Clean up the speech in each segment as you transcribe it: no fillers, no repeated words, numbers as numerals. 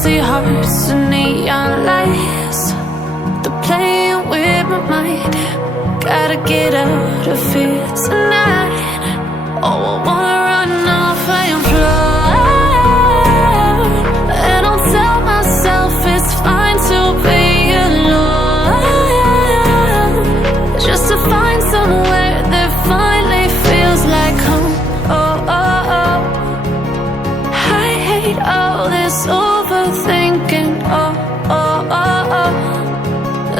empty hearts and neon lights. They're playing with my mind. Gotta get out of here tonight. Oh, I wanna run off and fly. And I'll tell myself it's fine to be alone, just to find somewhere that finally feels like home. Oh, oh, oh. I hate all this overthinking. Oh, oh, oh, oh.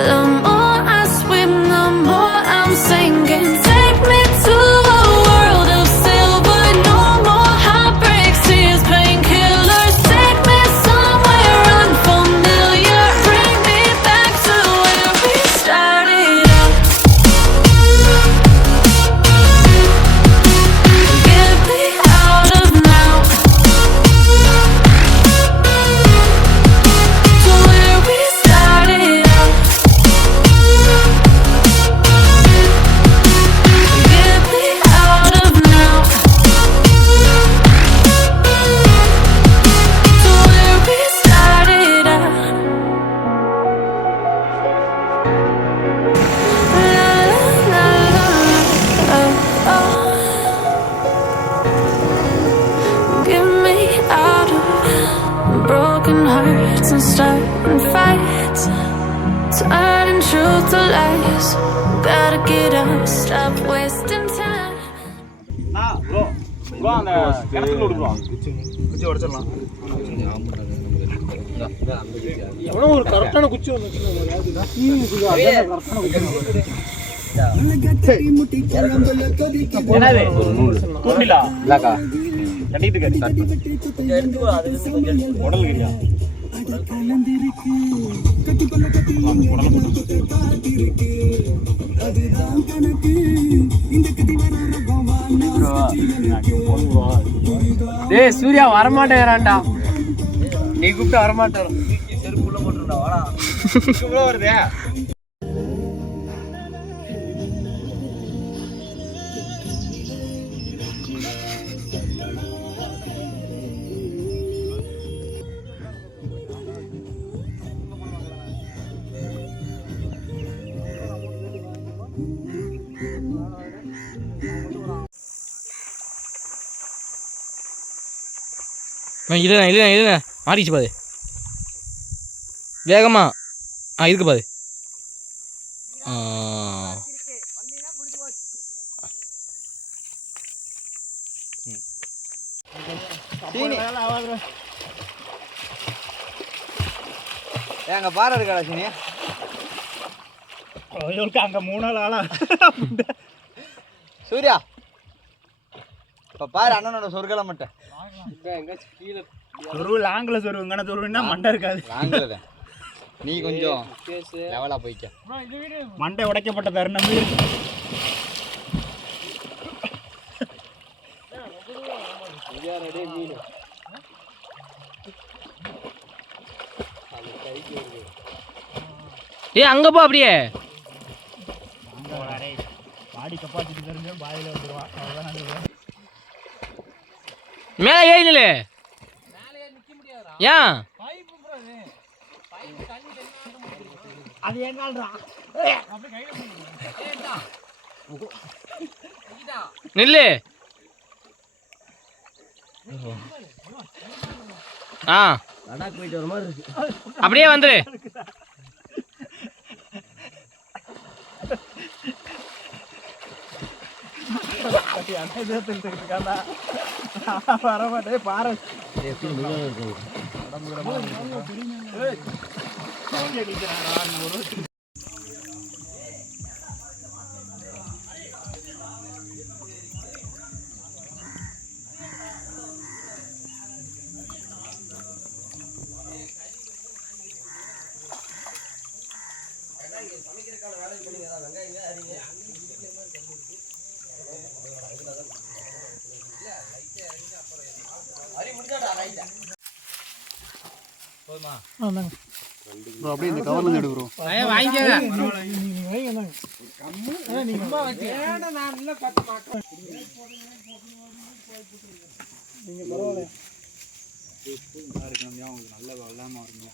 The more I swim, the more I'm sinking. Take me to a world of silver. No more heartbreaks, tears, painkillers. Take me somewhere unfamiliar. Bring me back to where we started out. Get me out of now, to where we started out. Get me out of now, to where we started out. La, la, la, oh, oh. Get me out of broken hearts and starting fights, turning truth to lies. Gotta get up, stop wasting time. Bro அந்த கிணத்துல விடுவோம். குச்சி உடைச்சிடலாம். எவ்வளோ ஒரு கரெக்டான குச்சி ஒன்று உடல் கிரியா டேய் சூர்யா வரமாட்டேறான்டா. நீ கூப்பிட்டு வரமாட்டேன். செருப்புள்ள போட்டுருந்தா வாடா. இவ்வளோ வருதே. இல்லைண்ணா மாறிச்சு பாது வேகமா. இருக்கு பாது. அங்க பாரு இருக்காடா சீனி. அங்க 3 நாள் ஆளா சூர்யா இப்ப பாரு அண்ணனோட சொர்க்கல மட்டும் சொருவு லாங்கில் சொருவுங்கன்னு சொருவுன்னா மண்டை இருக்காது. லாங்கில் நீ கொஞ்சம் லெவலா போய்க்க. மண்டை உடைக்கப்பட்ட தருணம் அங்க போ அப்படியே. பாடி கப்பாசிட்டி தெரிஞ்சு பாயில வந்துடுவான். மேலே ஏறினே ஏன் அது என்னால்றா நில்லு. போயிட்டு வர மாதிரி அப்படியே வந்துரு. வரமாட்டே பாரு. ப்ரோ அப்படியே இந்த கவர்ல இருந்து எடு ப்ரோ. வாங்கிக்கங்க. நீங்க சும்மா வச்சு ஏடா நான் இல்ல பத்த மாட்டேன். நீங்க பரவாயில்லை. நல்ல வெள்ளாம வருங்க.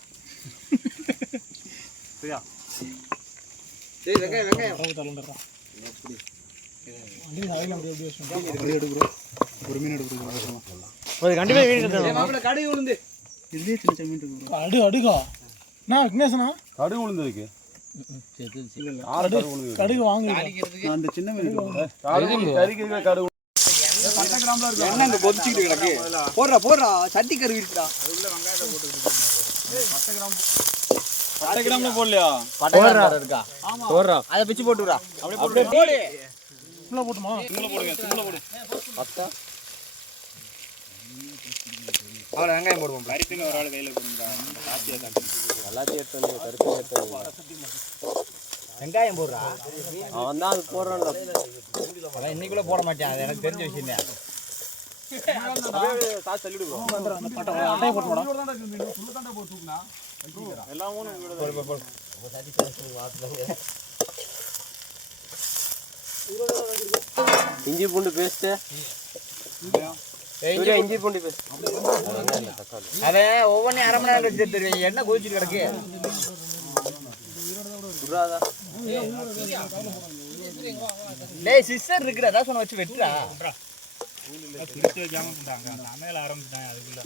சரியா? டேய் வெங்காயம் வெங்காயம். எப்படி? ஒரு மீன் எடுக்கிறோம். கண்டிப்பா வீடு மாப்பிள கடுகு உளுந்து. இதுலயே சின்ன சின்ன மீன் இருக்கு. அடுகா. நான் விக்னேஷனா? கடுகு உளுந்ததுக்கு. கடுகு வாங்க. அந்த சின்ன மீன் கறிக்கு கடுகு. பட்டை கிராம்புல இருக்கு. என்ன அங்க கொதிச்சிட்டு கிடக்கு. போடுறா சட்டி கறி இருக்குடா. அதுல வெங்காயத்தை போட்டுட்டு. பட்டை கிராம்புல போடலையா? பட்டை கிராம்பு இருக்கா? போடுறா. அத பிச்சு போட்டுடா. அப்படியே போடு. உள்ள போடுமா? சிம்ல போடுங்க. சிம்ல போடு. பத்தா. அவள வெங்காயம் போடுவோம். கறிக்குன்னு ஒரு ஆள் கையில கொடுங்கடா. காத்தியா காட்டி. எல்லாத்தையும் எடுத்து வந்து கருப்பு எடுத்து. வெங்காயம் போடுறா. அவன் தான் அது போடுறான்டா. அவன் இன்னைக்குள்ள போட மாட்டான். அது எனக்கு தெரிஞ்ச விஷயம் தான். அப்படியே சாஸ் தள்ளிடு bro. அந்த பட்டை அட்டைய போடுடா. சுள்ளதாண்டா போ தூக்குனா. எல்லாம் மூணு போடு. இஞ்சி பூண்டு பேஸ்ட். இஞ்சி பூண்டு பேஸ்ட். அவன் ஒவ்வொன்றையும் அரை மணி நேரம் கழிச்சு தெரியும். என்ன கொதிச்சுட்டு கிடக்கு. டேய் சிஸ்டர் இருக்குடா. அதான் சொன்ன வச்சு வெட்டுறா. பிரிச்சு வைக்காம இருந்தாங்க. சமையல் ஆரம்பிச்சிட்டாங்க அதுக்குள்ள.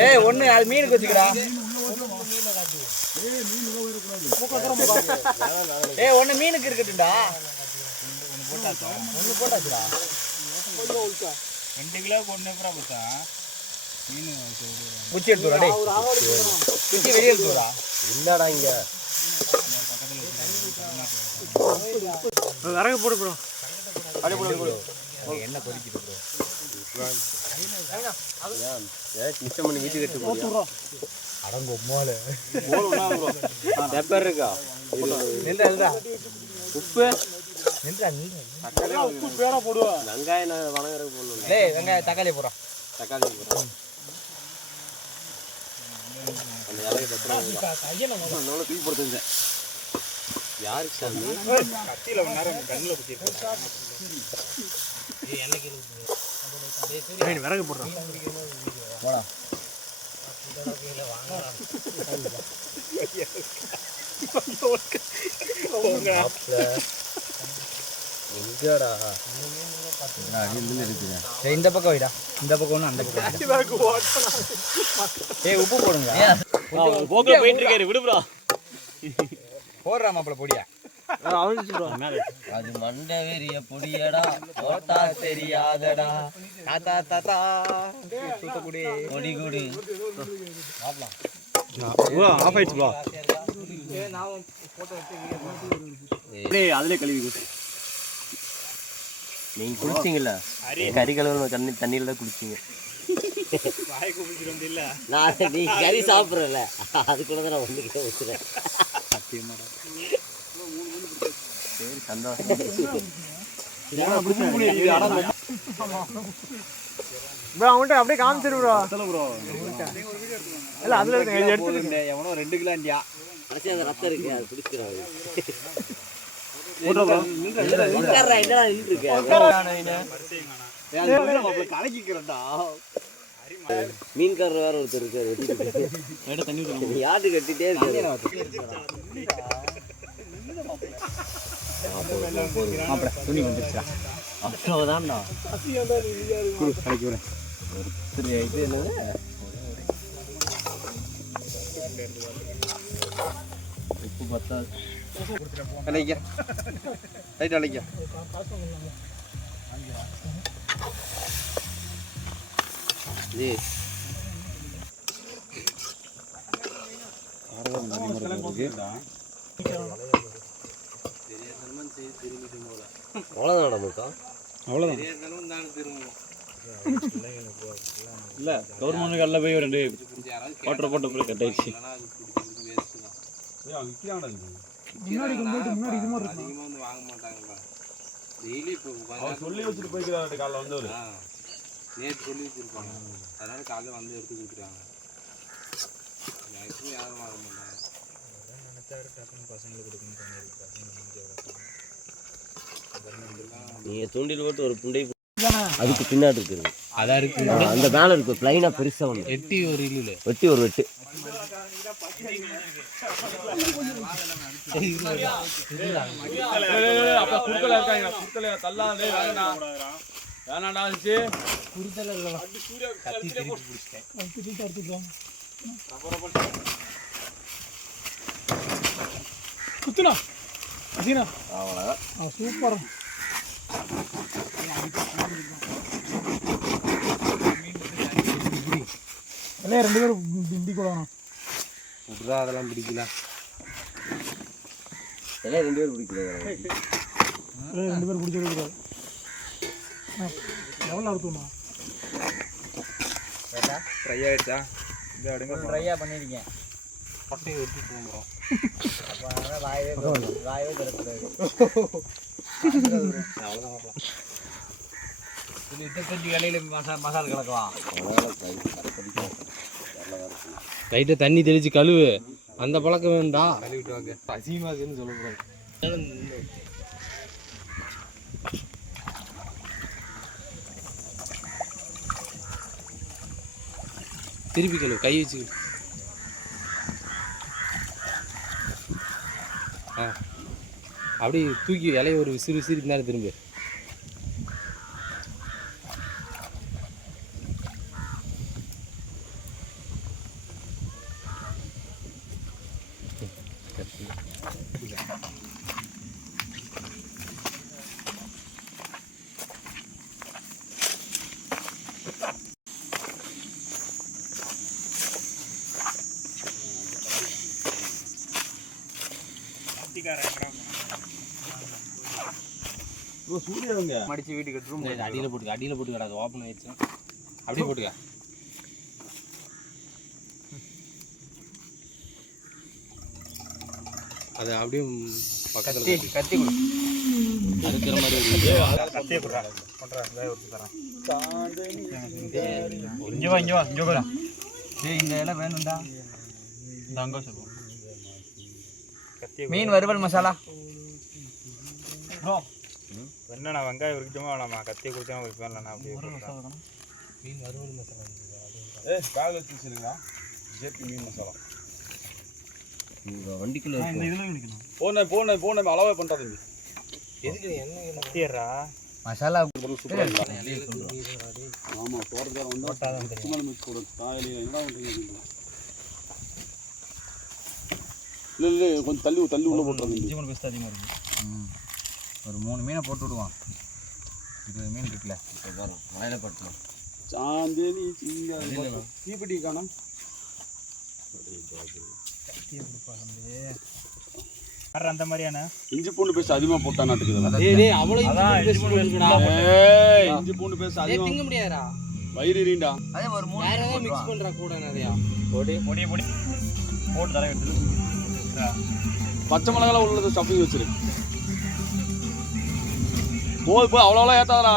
டேய் ஒண்ணு அது மீனுக்கு வச்சுக்கடா. டேய் ஒண்ணு மீனுக்கு இருக்கட்டும்டா. ஒண்ணு போட்டாச்சுடா. 2 கிலோ கொண்டு அப்புறம் பார்த்தா மீன் குச்சி எடுத்துடா. டேய் குச்சி வெளியே எடுத்துடா. இல்லடா இங்க விறகு போடு ப்ரோ. அப்படியே போடு. என்ன கொதிக்குது ப்ரோ. மிச்சம் பண்ணி வீட்டுக்கு எடுத்து போடுறா. அடங்க உம்மால போடுறா ப்ரோ. பெப்பர் இருக்கா? நில்றா. உப்பு நில்றா. உப்பு பேரா போடுவா. வெங்காயம் வணங்கறதுக்கு போடணும். டேய் வெங்காயம் தக்காளி போடுறா. தக்காளி போடுறா. அந்த இலைய பத்திரமா கையில தூக்கி போடுங்க. யாருக்கு சாமி? கத்தியில ஒரு நேரம் கண்ணுல குத்திட்டு. ஏய் என்னைக்கு இருக்கு? டேய் விறகு போடுறா. போடா. எங்கடா? இந்த பக்கம் வைடா. இந்த பக்கம் ஒண்ணு அந்த பக்கம். ஏய் உப்பு போடுங்க. போக்கல போயிட்டு இருக்காரு விடு ப்ரோ. போடுறா மாப்ள பொடியா. அது மண்டவெறிய பொடியடா போட்டா தெரியாதடா தாத்தா தாத்தா தூத்துக்குடி பொடி குடி மாப்ள. ஆஃப் ஆயிடுச்சு bro. டேய் அதுல கழுவி நீங்க குளிச்சீங்கல்ல கறி கழுவுன தண்ணியில தான் குளிச்சீங்க. வாய் குடிச்சிட்டு வந்து இல்ல. நான் நீ கறி சாப்பிட்றல அதுக்குள்ள தான் நான் வந்துக்கிட்டே வச்சுறேன். சரி சந்தோஷம். ப்ரோ அவன்கிட்ட அப்படியே காமிச்சிரு ப்ரோ. ப்ரோ. இல்ல அதுல எடுத்து எவனோ 2 கிலோ இந்தியா. கடைசி அந்த ரத்தம் இருக்கு அது குடிச்சிடாது. போடுறா bro. உட்கார்றா என்னடா நின்னு இருக்க. கலக்கிக்கிறடா. மீன்காரர் வேற ஒருத்தர் இருக்காரு. நீ யாரு கட்டிட்டே இருக்காரு. மாப்ள துணி வந்துருச்சா? அவ்வளவுதான்டா. குடு கலக்கி வரேன். இது என்னது உப்பு பத்தாது. கலக்கிக்க. ரைட் கலக்கிக்க. இது அவ்வளோதான் முக்கா. அவ்வளவுதான். இல்ல கவர்மெண்ட் கல்ல போய் 2 வாட்டர் போட்டு போய் கட் ஆயிடுச்சு. ஏய் விக்கிறாங்கடா இது. முன்னாடி முன்னாடி இது மாதிரி இருக்கு. வந்து வாங்க மாட்டாங்கப்பா. டெய்லி இப்போ அவர் சொல்லி வச்சிட்டு போய்க்கிறாரு காலைல வந்தவர். நேத்து சொல்லி வச்சிருப்பாங்க. அதனால காலைல வந்து எடுத்து கொடுக்குறாங்க. மேக்ஸிமம் யாரும் வாங்க மாட்டாங்க. நினைச்சாரு டக்குனு பசங்களுக்கு கொடுக்கணும் தோணுது. பசங்க நீங்கள் தூண்டில் போட்டு ஒரு புண்டை அதுக்கு பின்னாடி இருக்குது. அதான் இருக்கு. அந்த மேலே இருக்கு பிளைனாக பெருசாக ஒன்று எட்டி ஒரு இல்ல வெட்டி ஒரு வெட்டு. அப்போ குறுக்கல இருக்காங்க, குறுக்கல தள்ளாதே வேணாண்டா இருந்துச்சு. குத்துனா அசீனா அவ்வளோதான். சூப்பர். இல்லையா 2 பேரும் பிந்தி கொள்ளணும். விட்றா, அதெல்லாம் பிடிக்கல. எல்லாம் 2 பேர் பிடிக்கல. 2 பேர் பிடிச்சிருக்கூடாது. எவ்வளோ அறுத்துமா ஃப்ரை ஆகிடுச்சா? இது அடுங்க ட்ரையாக பண்ணியிருக்கேன். பட்டையை வெட்டி போகிறோம். அப்போ அதனால் வாயவே திறக்கூடாது. அவ்வளோதான். கொஞ்சம் இலையில மசாலா கலக்கலாம். லைட்டை தண்ணி தெளிச்சு கழுவு. அந்த பழக்கம் வேண்டா. கழுவிட்டு வாங்க. அசிங்கமாக்குன்னு சொல்லக்கூடாது. திருப்பி கழுவு, கை வச்சு. அப்படி தூக்கி இலைய ஒரு விசிறு விசிறு இருந்தாலும் திரும்ப. மடிச்சு வீட்டுக்கு ரூம் அடியில் போட்டுக்க, அடியில் போட்டுக்கடா. அது ஓப்பன் ஆயிடுச்சு. அப்படியே போட்டுக்க. அது அப்படியே பக்கத்தில் கத்தி கொடு. அறுக்கிற மாதிரி கத்தியை கொடுறாங்க. இங்கே வா, இங்கே வா, இங்கே வா. இந்த இலை வேணும்டா. அங்கே சொல்லுவோம். மீன் வறுவல் மசாலா. என்னண்ணா வெங்காயம் உரிக்கட்டுமா வேணாமா? கத்தியை கொடுத்தா வைப்பேன்லண்ணா. அப்படியே மீன் வறுவல் மசாலா. பேக்கில் வச்சு வச்சுருங்க. ஜேபி மீன் மசாலா. வண்டிக்குள்ள போன அளவே பண்ணுறா தம்பி. எதுக்கு என்ன கத்தியறா மசாலா ஆமாம், தோட்டத்தில் வந்து சும்மா மிக்ஸ் போடும். காயில என்ன பண்ணுறீங்க? இல்லை கொஞ்சம் தள்ளி உள்ள போட்டுருங்க. இஞ்சி மூணு பெஸ்ட் அதிகமாக இருக்குது. ஒரு 3 மீனை போட்டு விடுவான். 20 மீன் இருக்குல்ல, இப்போ பாருங்க மலையில பட்டணும். சாந்தேனி தீப்பெட்டி காணும். அந்த மாதிரியான இஞ்சி பூண்டு பேஸ்ட் அதிகமாக போட்டா நாட்டுக்குது. இஞ்சி பூண்டு பேஸ்ட் அதிகமாக திங்க முடியாதா? வயிறு எரியும்டா. அதே ஒரு 3 வேற ஏதாவது மிக்ஸ் பண்றா கூட நிறையா. பொடி போட்டு தர எடுத்து பச்சை மிளகாலாம் உள்ளது ஸ்டஃபிங் வச்சிரு. போய் அவ்வளோ ஏத்தாதடா.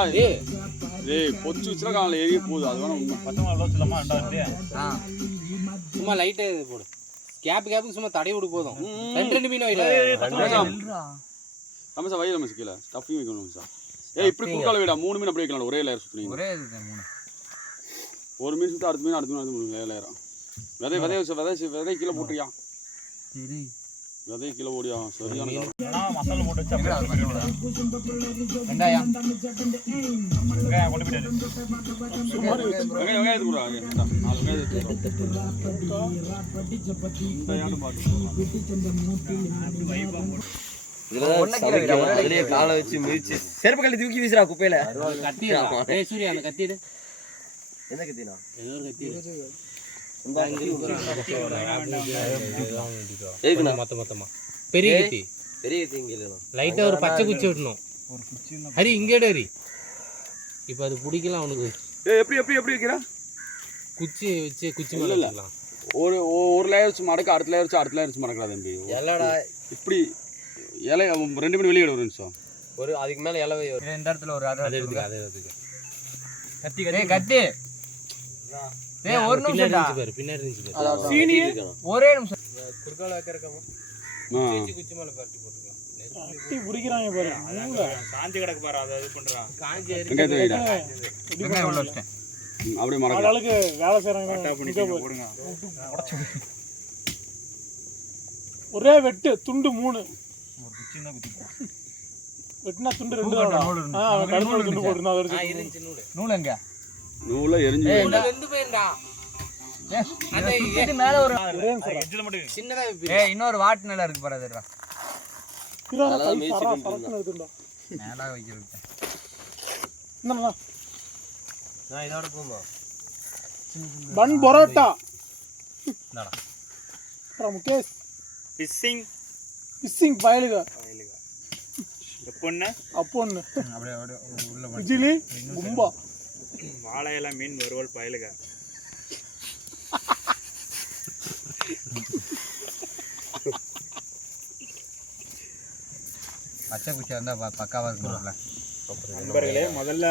ஏய் பொச்சு வச்சுனா காலையில் எரிய போகுது. அது வேணா உண்மை. பச்சை மிளகா சொல்லாமா 2 சும்மா லைட்டா இது போடு. கேப்புக்கு சும்மா தடை விடு போதும். 2 மீன் வைடா. ரமேஷா வை ரமேஷ் கீழே ஸ்டஃபிங் வைக்கணும் ரமேஷா. ஏய் இப்படி குறுக்கால வைடா. 3 மீன் அப்படியே வைக்கலாம். ஒரே லேயர் சுற்றுனீங்க. ஒரே இது 3. ஒரு மீன் சுற்றி அடுத்த மீன் 3 லேயரா. விதை கீழே போட்டுறியா? சரி விதை கீழே ஓடியா? சரியான மசாலா போட்டு வச்சு வெங்காயம் கொண்டு போயிட்டாரு. வெங்காயத்து கூட 4 வெங்காயத்து காலை வச்சு மிதிச்சு செருப்பு கட்டி தூக்கி வீசுறா குப்பையில. கத்தி சூர்யா அந்த கத்தி என்ன கத்தினா? ஏதோ ஒரு கத்தி மொத்தமா பெரிய கத்தி. பெரிய கத்தி லைட்டா ஒரு பச்சை குச்சி விட்டணும். ஹரி இங்கேடு ஹரி. இப்போ அது பிடிக்கலாம் அவனுக்கு. எப்படி வைக்கிறா? குச்சி வச்சு குச்சி மேல வச்சுக்கலாம். ஒரு லேயர் வச்சு மடக்க, அடுத்த லேயர் வச்சு அடுத்த லேயர் வச்சு மடக்கா தம்பி. எல்லாடா இப்படி இலை 2 மணி வெளியே ஒரு நிமிஷம். ஒரு அதுக்கு மேல இலை இந்த இடத்துல ஒரு அதை எடுத்துக்க. கத்தி கத்தி டேய் ஒரு நிமிஷம் பாரு. பின்னாடி இருந்துச்சு பாரு. ஒரே நிமிஷம். குறுக்கால வைக்கிறக்கமா குச்சி மேல பரட்டி போட்டுக்கலாம். டீ பிடிக்கிறாங்க பாரு. காஞ்சி கிடக்கு பாரு, அதை இது பண்ணுறான். வெங்காயத்தை வைடா. வெங்காயம் உள்ள வச்சிட்டேன். அப்படியே மறக்க ஆளாளுக்கு வேலை செய்கிறாங்க. போடுங்க. ஒரே வெட்டு துண்டு 3 ஒரு குச்சி தான் குத்திப்போம். வெட்டினா துண்டு 2 நூல் தான். இருந்துச்சு. அவன் கடைசியில் துண்டு போட்டுருந்தான். அது வரைக்கும் இருந்துச்சு நூல். நூல் எங்க நூலை எரிஞ்சு மேல ஒரு எட்ஜில் மட்டும் சின்னதா இன்னொரு வாட்டு நிலை இருக்கு பாரு. அதுடா சரக்குன்னு எடுத்துட்டா. மேல வைக்கிறதுக்கு என்னண்ணா நான் இதோட போமா பன் பரோட்டா. இந்தாடா. முகேஷ் ஃபிஷிங் பயலுக எப்பொண்ணு அப்பொண்ணு அப்படியே உள்ள இட்லி கும்பா வாழையில மீன் வறுவல் பயலுக. பச்சை குச்சியாக இருந்தால் பக்காவாக இருக்கணும்ல. நண்பர்களே, முதல்ல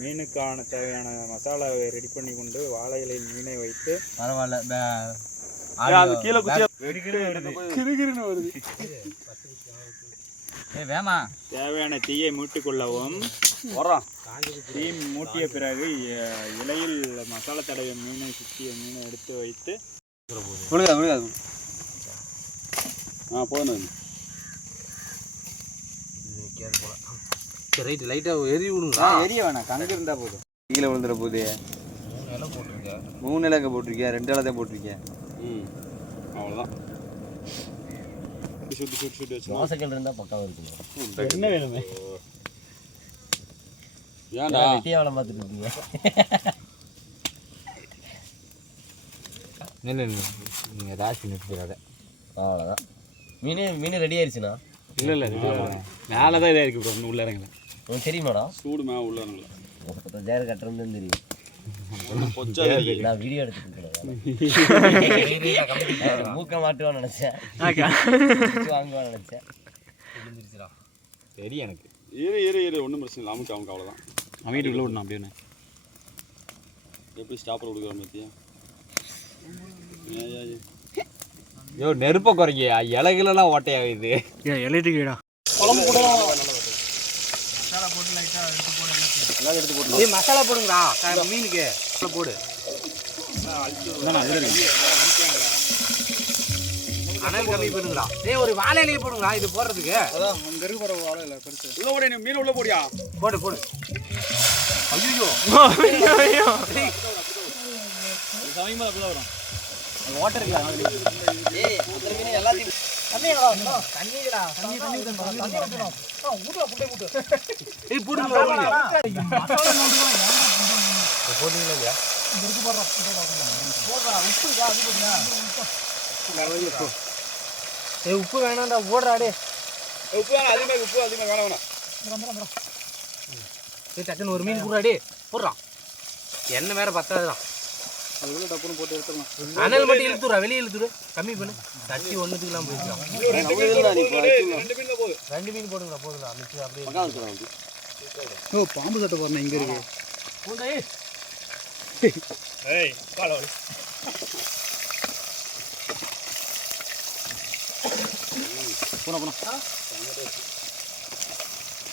மீனுக்கான தேவையான மசாலாவை ரெடி பண்ணி கொண்டு வாழை இலையில் மீனை வைத்து பரவாயில்ல. கீழே குச்சியா கிருகிருன்னு வருது. வேமா தேவையான தீயை மூட்டிக் கொள்ளவும். வர்றான். தீ மூட்டிய பிறகு இலையில் மசாலா தடவிய மீனை சுற்றிய மீனை எடுத்து வைத்து விழுகாது. போதும். ரைட்டு லைட்டாக எரி விடுங்களா? எரிய வேணாம், கங்கு இருந்தால் போதும். கீழே விழுந்துட போகுது. 3 இலை போட்டிருக்கேன். 3 இலை போட்டிருக்கேன். 2 இலை தான் போட்டிருக்கேன். அவ்வளோதான். சுட்டு வச்சு மாசக்கல் இருந்தால் பக்காவாக இருக்குங்க. என்ன வேணுமே ஏன்டா வெட்டியா வேலை பார்த்துட்டு இருக்கீங்க. நீங்கள் ராசி நிறுத்திடாத. அவ்வளோதான். மீன் ரெடி ஆயிடுச்சுண்ணா. இல்லை மேலே தான் இதாக இருக்குது. ஒன்றும் உள்ள இறங்கல. உங்களுக்கு தெரியுமாடா? சூடு மேலே உள்ளானுங்களா ஜேர் கட்டுறதுன்னு தெரியும். நான் வீடியோ எடுத்துட்டு மூக்க மாட்டுவான்னு நினைச்சேன். வாங்குவான்னு நினைச்சேன். தெரியும் எனக்கு. இரு ஒன்றும் பிரச்சனை இல்லை. அமுக்கு அவ்வளோதான். அவன் உள்ள விடணும் அப்படின்னு எப்படி ஸ்டாப்பர் கொடுக்குற பற்றியா? ஐயோ நெருப்பை குறைங்க. இலைகளெல்லாம் ஓட்டையாகுது. இலைட்டுக்கா குழம்பு கூட மசாலா போடுங்களா மீனுக்கு போடு. அனல் கம்மி பண்ணுங்களா? ஒரு வாழை இலையை போடுங்களா இது போடுறதுக்கு. உள்ள போட நீ மீன் உள்ள போடியா? போடு போடு. ஐயோ சமயமாக அப்படி தான் வரும். வாட்டர் எல்லாத்தையும் உப்பு வேணாண்டா ஓடுறாடே. உப்பு வேணாம் அதிகமாக வேணாம். டக்குன்னு ஒரு மீன் போடுறாடே போடுறான். எண்ணெய் வேற பத்தாதுதான். அதுக்குள்ள டப்புன்னு போட்டு எடுத்துடலாம். அனல் மட்டும் இழுத்துறா, வெளியே இழுத்துரு. கம்மி பண்ணு. தட்டி ஒன்றுத்துக்குலாம் போயிடலாம். 2 மீன் போடுங்களா போதுங்களா? மிச்சம் அப்படியே பாம்பு சட்டை பாருங்க இங்கே இருக்கு.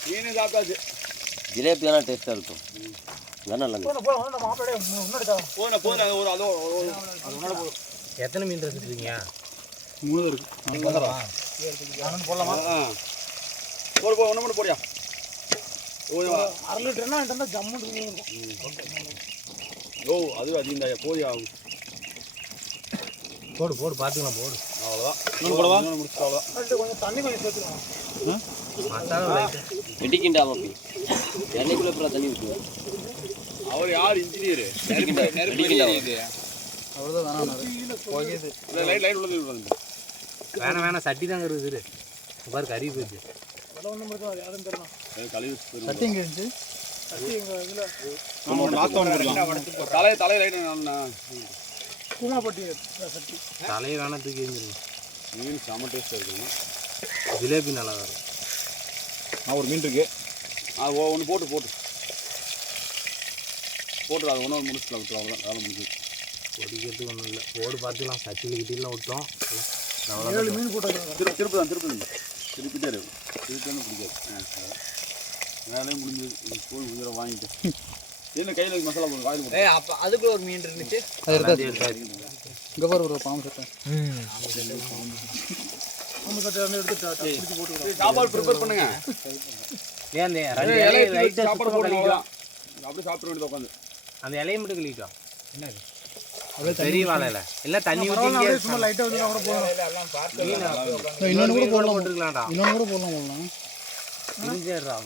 மீன் சாப்பிட்டாச்சு. ஜிலேபி தானே டேஸ்ட்டாக இருக்கும். எத்தனை மீன் எடுத்துருக்கீங்க? 3 இருக்கு. போடலாமா? போடு ஒன்று மட்டும் போடியா? 1/2 லிட்டர்னா என்கிட்ட ஜம்முன்னு இருக்கும். அது அதிகம் தான். போதியா போடு போடு பார்த்துக்கலாம் போடு. அவ்வளோதான். முடிச்சு அவ்வளோதான். கொஞ்சம் தண்ணி கொஞ்சம் சேர்த்துக்கலாம். மசாலா வெட்டிக்கிண்டா மாப்பி எண்ணெய்க்குள்ள அப்புறம் தண்ணி ஊற்றுவோம். அவர் யார் இன்ஜினியரு? வேணாம் சட்டி தாங்க இருக்குது. பாரு கறி போயிடுச்சு. தலையை வேணா தூக்கி எரிஞ்சிருங்க. மீன் செம்ம டேஸ்ட்டாக இருக்குங்க. ஜிலேபி நல்லா வரும். ஒரு மீன் இருக்கு. அது ஒன்று போட்டு அது ஒன்று முடிச்சுக்கலாம். விட்டுரும் அவ்வளோதான். வேலை முடிஞ்சு. பொடிக்கிறதுக்கு ஒன்றும் இல்லை. போடு பார்த்துக்கலாம். சட்டியில் கிட்டிலாம் விட்டோம். 7 மீன் போட்டு திருப்பு தான் திருப்பிட்டே இருக்கும் திருப்பிட்டு பிடிக்காது வேலையும் முடிஞ்சது போய் உயிரை வாங்கிட்டு என்ன கையில் மசாலா போடும் வாயில் போடும் அப்போ அதுக்குள்ள ஒரு மீன் இருந்துச்சு அது எடுத்தாச்சு இங்கே பாரு ஒரு பாம்பு சட்டை பாம்பு சட்டை வந்து எடுத்து போட்டு சாப்பாடு ப்ரிப்பேர் பண்ணுங்க ஏன் லைட்டாக சாப்பாடு போடலாம் அப்படியே சாப்பிட வேண்டியது உட்காந்து அந்த இலையை மட்டும் கழிக்கிட்டோம் என்ன பெரிய வாழையில எல்லாம் தண்ணி சும்மா லைட்டாக வந்து கூட போடலாம். இன்னொன்று கூட போடலாம் போட்டுருக்கலாம்டா இன்னொன்று கூட போடலாம் தெரிஞ்சிடுறா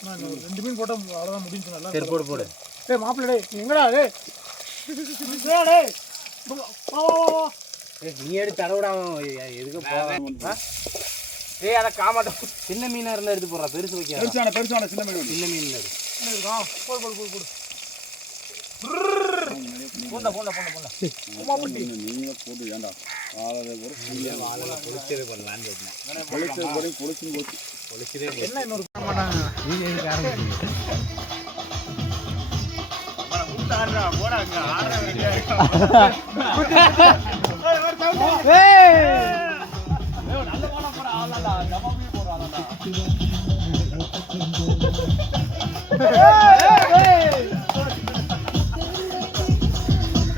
2 மீன் போட்டால் அவ்வளோதான் முடிஞ்சு நல்லா. சரி போடு போடு டேய் மாப்பிள்ளை டேய் நீ எங்கடா டேய் டேய் வா வா வா நீ எடுத்து தடவிடாம எதுக்கு போ ஏய் அதை காமாட்ட சின்ன மீனாக இருந்தால் எடுத்து போடுறா பெருசு வைக்க பெருசான சின்ன மீன் சின்ன மீன் எடு இருக்கா போடு போடு போடு போடு போண்டா போண்டா போண்டா போண்டா நீங்க போட்டு வேண்டாம் வாழை பொழிச்சது பண்ணலான்னு கேட்டேன் பொழிச்சும் போச்சு பொழிச்சதே என்ன இன்னொரு மாட்டாங்க நீ எதுக்கு ஆரம்பிச்சு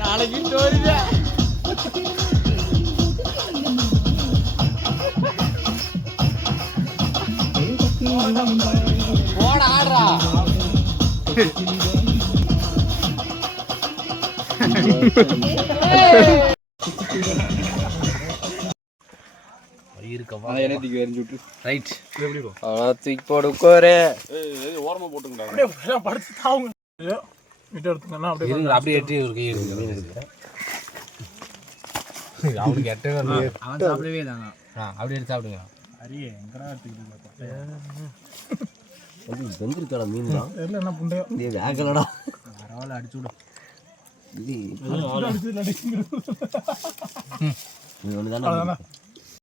நாளைக்கு வருது போட ஆடுறா ரைட் தூக்கி போடு உட்காரு ஓரமா போட்டுங்கடா அப்படியே படுத்து தாவுங்க விட்டு எடுத்துங்கன்னா அப்படியே இருங்க அப்படியே எட்டி ஒரு கை எடுங்க மீன் எடுக்கிறேன் அவனுக்கு எட்டவே அவன் சாப்பிடவே தாங்க அப்படியே எடுத்து சாப்பிடுங்க அரிய எங்கடா எடுத்துக்கிட்டு வெந்திருக்கா மீன் தான் தெரியல என்ன புண்டையோ நீ வேகலடா பரவாயில்ல அடிச்சு விடும் இது அடிச்சு ஒன்று தானே